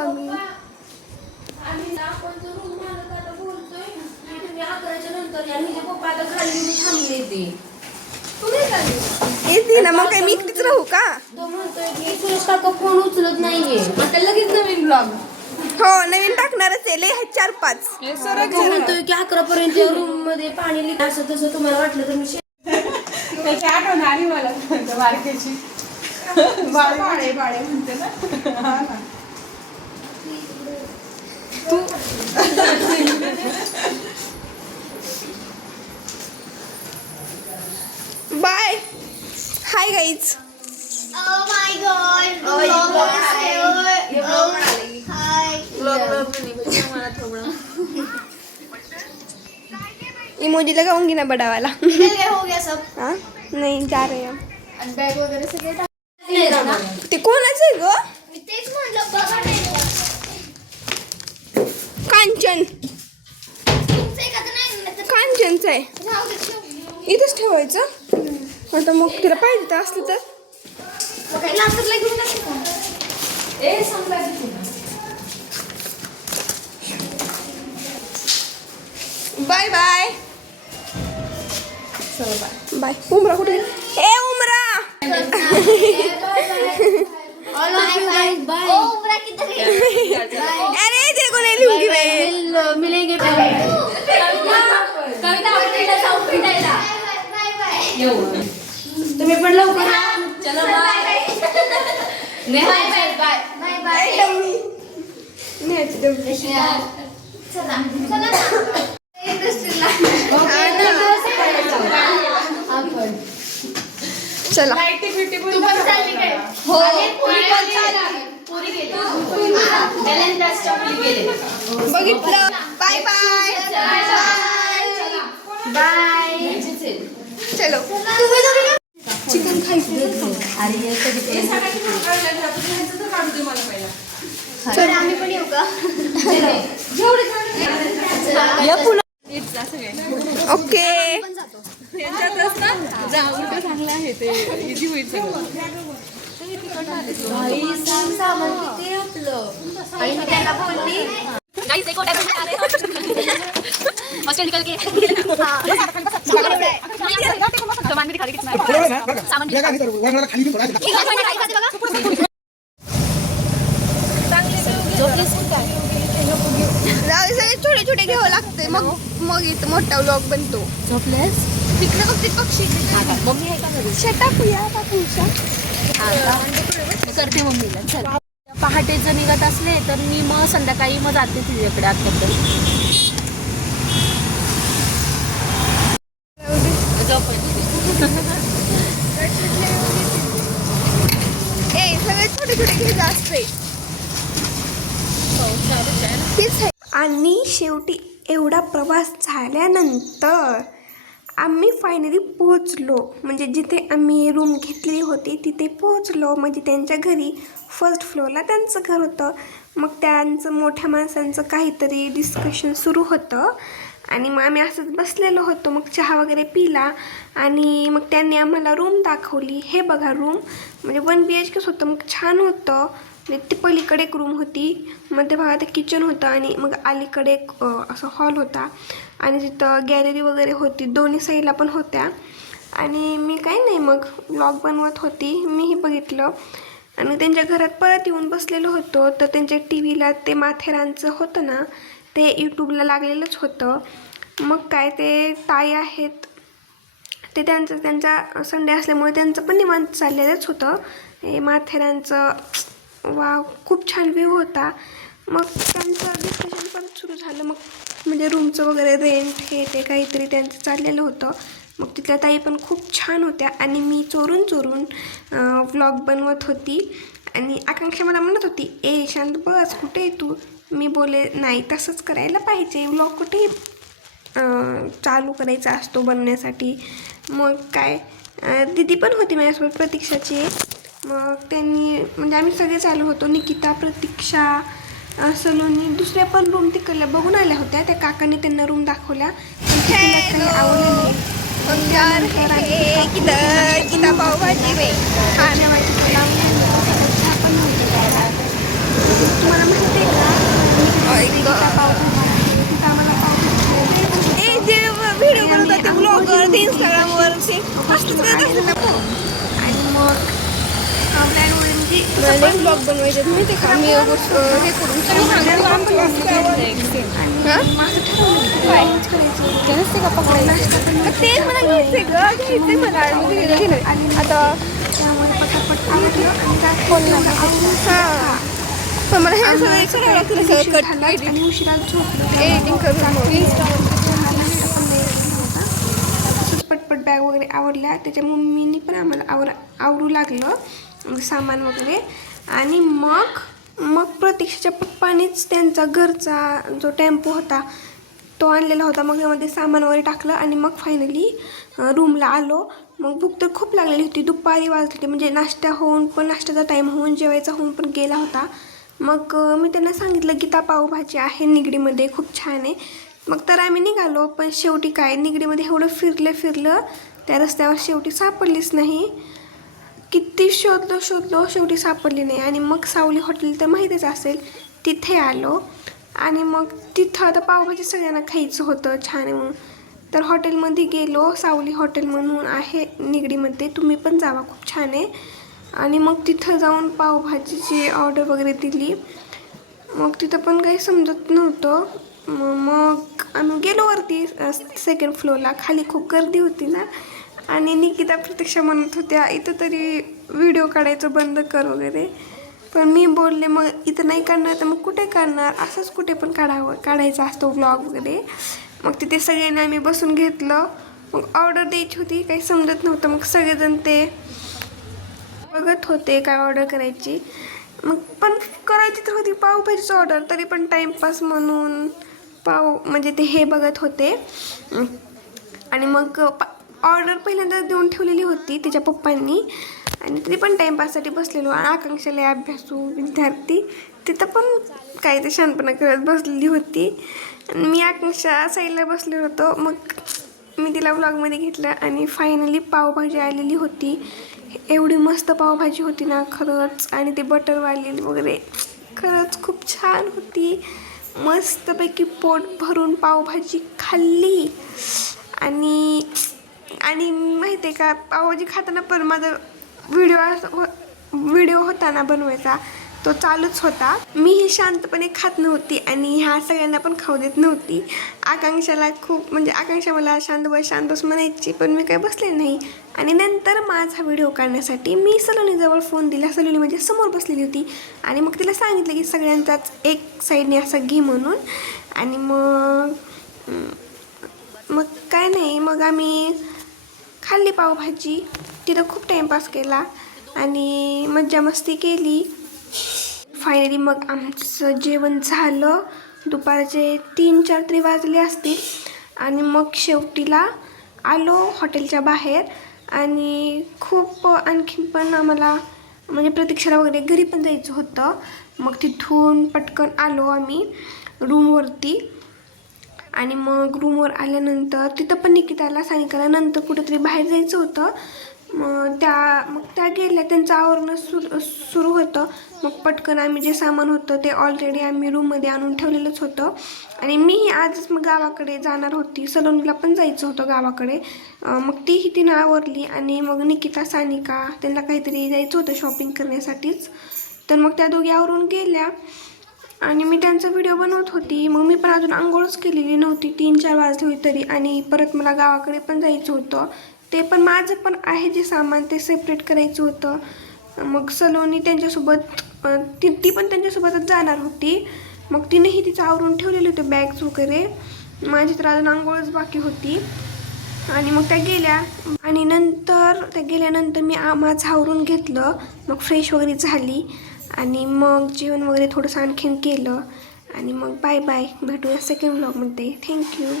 आम्ही. आम्ही ना आपण जो रूम मालक आता बोलतोय की तुम्ही 11च्या नंतर या. म्हणजे पप्पा आता खाली थांबले ते. तुम्ही चालले येते ना मग काय मी एकटीच राहू का? तो म्हणतोय की सुरेश काका फोन उचलत नाहीये. आता लगेच नवीन ब्लॉग. हो नवीन टाकणारच आहे. लय 4-5 तो म्हणतोय की 11 पर्यंत रूम मध्ये पाणी लिहिलं असं तसं तुम्हाला वाटलं तर मी त्याची आठवण आली मला बारकेची. बाळे बाळे म्हणते ना. हा ना. तू bye. Hi guys. Oh my god. Emoji लगाऊंगी ना बड़ा वाला. निकल गया हो गया सब. हाँ नहीं जा रहे हैं. बॅग वगैरे सगळे ते कोणाचं आहे ग? मी तेच म्हणलं बघा नाही कांचन. तुमचं एखादं नाही म्हणलं तर कांचनचं आहे. राहू दे ठेव. इथंच ठेवायचं. आता मग तिला पाहिजे तर असलं तर मग काय लातूरला घेऊन टाकू का? ए समजा किती बाय बाय. बाय. उमरा कुठे? ए उमरा. ओ उमरा किधर है? अरे तेरे को नहीं लूंगी मैं. मिलेंगे तुम्ही पण लवकर चला बाय. Bye bye bye. न्यायची डब्बी. चला चला ना. इंडस्ट्रीला चला. तू पण चालली काय? हो पुरी पण चालली. पुरी गेली. टॅलेंट पुरी गेली. बघितलं. Bye bye. बाय. चलो. चिकन खायचं. तर आम्ही पण येऊ का? ओके. सामान किती आपलं आणि मी त्याला बोलली निकल के सामान भी दिखा रही सगळे छोटे छोटे घ्यावं लागते मग इथं मोठा व्लॉग बनतो. झोपलेस तिकडे बघते पक्षी. मम्मी आहे का घरी? टाकूया टाकूया. करते मम्मीला. चल पहाटे जर निघत असले तर मी मग संध्याकाळी मग जाते तुझ्याकडे आतबद्दल. ए सगळे छोटे छोटे घ्यायचं असते. आणि शेवटी एवढा प्रवास झाल्यानंतर आम्ही फायनली पोहोचलो. म्हणजे जिथे आम्ही रूम घेतली होती तिथे पोहोचलो. म्हणजे त्यांच्या घरी फर्स्ट फ्लोअरला त्यांचं घर होतं. मग त्यांचं मोठ्या माणसांचं काहीतरी डिस्कशन सुरू होतं आणि मग आम्ही असंच बसलेलो होतो. मग चहा वगैरे पिला आणि मग त्यांनी आम्हाला रूम दाखवली. हे बघा रूम म्हणजे 1 BHK होतं. मग छान होतं. ते पलीकडे एक रूम होती. मध्ये बघा ते किचन होतं आणि मग अलीकडे एक असं हॉल होता आणि तिथं गॅलरी वगैरे होती. दोन्ही साईडला पण होत्या. आणि मी काही नाही मग व्लॉग बनवत होती. मीही बघितलं आणि त्यांच्या घरात परत येऊन बसलेलो होतो. तर त्यांच्या TV ला ते माथेरानचं होतं ना ते यूट्यूबला लागलेलंच होतं. मग काय ते ताई आहेत ते त्यांचा संडे असल्यामुळे त्यांचं पण निवांत चाललेलंच होतं. हे माथेरानचं वा खूप छान व्ह्यू होता. मग त्यांचं डिस्कशन परत सुरू झालं. मग म्हणजे रूमचं वगैरे रेंट हे ते काहीतरी त्यांचं चाललेलं होतं. मग तिथल्या ताई पण खूप छान होत्या आणि मी चोरून व्लॉग बनवत होती. आणि आकांक्षा मला म्हणत होती ए शांत बस कुठे आहे तू. मी बोले नाही तसंच करायला पाहिजे. व्लॉग कुठेही चालू करायचा असतो बनवण्यासाठी. मग काय दीदी पण होती माझ्यासोबत प्रतीक्षाची. मग त्यांनी म्हणजे आम्ही सगळे चालू होतो. निकिता प्रतीक्षा सलोनी दुसऱ्या पण रूम तिकडल्या बघून आल्या होत्या. त्या काकांनी त्यांना रूम दाखवल्या. काही आवडलं नाही. गीता पावभाजी तुम्हाला माहिती मला एक ब्लॉग बनवायचे माहिती आहे का मी हे करून तेच मला घ्यायचंय घ्यायचंय मला आता पण मला हे सगळं करावं लागतं सगळं कट आणि उशिरा झोपलं एडिटिंग करून पटपट बॅग वगैरे आवडल्या त्याच्या मम्मीनी पण आम्हाला आवडू लागलं सामान वगैरे आणि मग प्रतीक्षाच्या पप्पानेच त्यांचा घरचा जो टेम्पो होता तो आणलेला होता मग त्यामध्ये सामान वगैरे टाकलं आणि मग फायनली रूमला आलो. मग भूक तर खूप लागलेली होती दुपारी वाजली म्हणजे नाश्त्याचा टाईम होऊन जेवायचा होऊन पण गेला होता. मग मी त्यांना सांगितलं गीता पावभाजी आहे निगडीमध्ये खूप छान आहे. मग तर आम्ही निघालो पण शेवटी काय निगडीमध्ये एवढं फिरलं त्या रस्त्यावर शेवटी सापडलीच नाही. किती शोधलो शेवटी सापडली नाही आणि मग सावली हॉटेल तर माहीतच असेल तिथे आलो आणि मग तिथं आता पावभाजी सगळ्यांना खायचं होतं छान आहे म्हणून तर हॉटेलमध्ये गेलो. सावली हॉटेल म्हणून आहे निगडीमध्ये तुम्ही पण जावा खूप छान आहे. आणि मग तिथं जाऊन पावभाजीची ऑर्डर वगैरे दिली. मग तिथं पण काही समजत नव्हतं मग आम्ही गेलो वरती सेकंड फ्लोअरला. खाली खूप गर्दी होती ना आणि निकिता प्रतीक्षा म्हणत होत्या इथं तरी व्हिडिओ काढायचं बंद कर वगैरे पण मी बोलले मग इथं नाही काढणार तर मग कुठे काढणार असंच कुठे पण काढायचा असतो व्लॉग वगैरे. मग तिथे सगळ्यांनी आम्ही बसून घेतलं. मग ऑर्डर द्यायची होती काही समजत नव्हतं मग सगळेजण ते बघत होते काय ऑर्डर करायची. मग पण करायची तर होती पावभाजीची ऑर्डर तरी पण टाईमपास म्हणून म्हणजे ते हे बघत होते आणि मग ऑर्डर पहिल्यांदा देऊन ठेवलेली होती तिच्या पप्पांनी आणि तरी पण टाईमपाससाठी बसलेलो. आणि आकांक्षाला अभ्यासू विद्यार्थी तिथं पण काही ते शांतपणा करत बसलेली होती आणि मी आकांक्षा साईडला बसले होतो. मग मी तिला व्लॉगमध्ये घेतलं आणि फायनली पावभाजी आलेली होती. एवढी मस्त पावभाजी होती ना खरंच आणि ते बटरवाली वगैरे खरंच खूप छान होती. मस्तपैकी पोट भरून पावभाजी खाल्ली आणि माहिती आहे का पावभाजी खाताना पण माझा व्हिडिओ होता ना बनवायचा तो चालूच होता. मीही शांतपणे खात नव्हती आणि ह्या सगळ्यांना पण खाऊ देत नव्हती. आकांक्षाला खूप म्हणजे आकांक्षा मला शांत बस म्हणायची पण मी काही बसले नाही. आणि नंतर माझा व्हिडिओ काढण्यासाठी मी सलोनीजवळ फोन दिला. सलोनी म्हणजे समोर बसलेली होती आणि मग तिला सांगितलं की सगळ्यांचाच एक साईडने असं घे म्हणून. आणि मग काय नाही मग आम्ही खाल्ली पावभाजी तिथं खूप टाईमपास केला आणि मज्जा मस्ती केली. फायनली मग आमचं जेवण झालं. दुपारचे 3-4 तरी वाजले असतील आणि मग शेवटीला आलो हॉटेलच्या बाहेर आणि खूप आणखी पण आम्हाला म्हणजे प्रतीक्षाला वगैरे घरी पण जायचं होतं. मग तिथून पटकन आलो आम्ही रूमवरती आणि मग रूमवर आल्यानंतर तिथं पण निकिताला सानिकाला नंतर कुठेतरी बाहेर जायचं होतं. मग त्या गेल्या त्यांचं आवरणं सुरू होतं. मग पटकन आम्ही जे सामान होतं ते ऑलरेडी आम्ही रूममध्ये आणून ठेवलेलंच होतं आणि मीही आजच मग गावाकडे जाणार होती. सलोनीला पण जायचं होतं गावाकडे. मग तीही तिनं आवरली आणि मग निकिता सानिका त्यांना काहीतरी जायचं होतं शॉपिंग करण्यासाठीच तर मग त्या दोघी आवरून गेल्या आणि मी त्यांचा व्हिडिओ बनवत होती. मग मी पण अजून आंघोळच केलेली नव्हती 3-4 वाजले होते तरी आणि परत मला गावाकडे पण जायचं होतं. ते पण माझं पण आहे जे सामान ते सेपरेट करायचं होतं. मग सलोनी त्यांच्यासोबत ती पण त्यांच्यासोबतच जाणार होती. मग तिनेही तिचं आवरून ठेवलेले होते बॅग्स वगैरे. माझी तर अजून आंघोळच बाकी होती आणि मग त्या गेल्या आणि त्या गेल्यानंतर मी माझं आवरून घेतलं. मग फ्रेश वगैरे झाली आणि मग जेवण वगैरे थोडंसं आणखीन केलं आणि मग बाय भेटूया सेकंड व्लॉगमध्ये. थँक्यू.